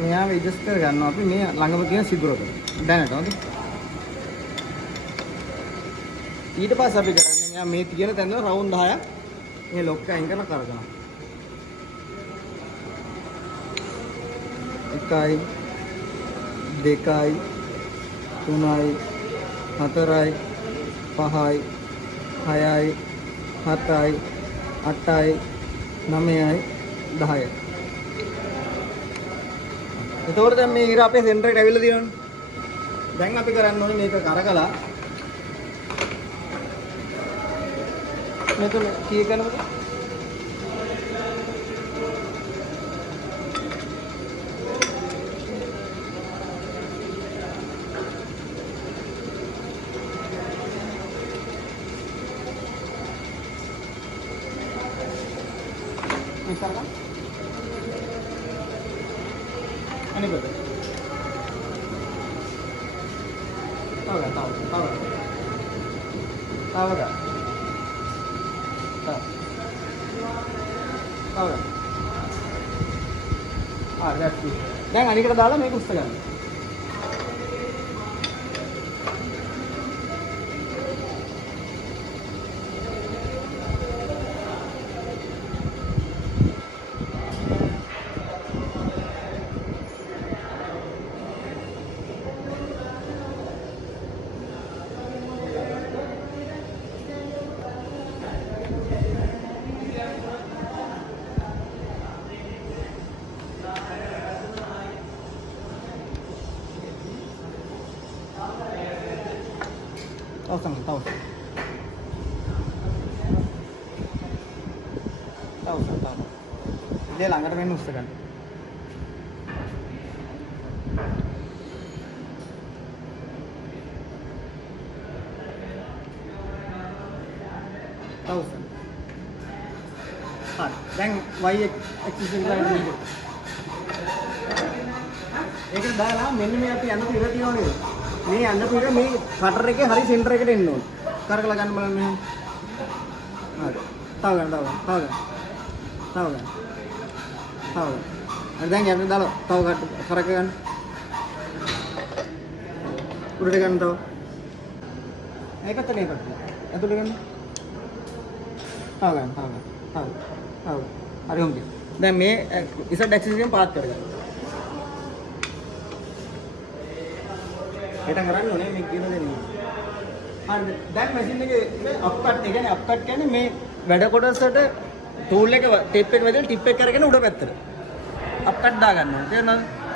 මෙයාව ඇඩ්ජස්ට් කර ගන්නවා අපි මේ ළඟම තියෙන සිදුරක. දැනට හොඳයි. ඊට පස්සේ අපි කරන්නේ මෙයා මේ තියෙන තැන රවුන්ඩ් 10ක් මේ ලොක් එක අයින් කරලා කරගනවා. 1යි 2යි 3යි 4යි 5යි 6යි 7යි 8යි 9යි 10යි. එතකොට දැන් මේ ඉර අපේ සෙන්ටර් එකට ඇවිල්ලා තියෙනවනේ. දැන් අපි කරන්න ඕනේ මේක කරකලා මෙතන කී කරනවද? misalkan ini betul tahu nggak tahu nggak tahu nggak that's it. Dan ini kita dalam ini pustakan. Tahu. Dia langgar main pustakan. Tahu sah. Dan Y axis line dulu. ඒක දාලා මෙන්න මේ අපි යන පිර තියෙනවනේ. මේ යන පිර මේ කටර් එකේ හරි සෙන්ටර් එකට එන්න ඕනේ. කරකලා ගන්න බලන්න මෙහෙම. හරි. තව ගන්න. හරි දැන් යන්න දාලා තව කරක ගන්න. උඩට ගන්න තව. ඒකත් නේ පැත්ත. ඇතුළට ගන්න. තව ගන්න. හරි හොඳයි. දැන් මේ ඉසඩ් ඇක්සිස් එකෙන් පාත් කරගන්න. ඒක කරන්න ඕනේ මේ කියන දේ නෙමෙයි. හරිද? දැන් මැෂින් එකේ අප්කට් ඒ කියන්නේ අප්කට් කියන්නේ මේ වැඩ කොටසට ටූල් එක ටේප් එක වැදලා ටිප් එක කරගෙන උඩ පැත්තට අප්කට් දා ගන්නවා. තේරෙනවද?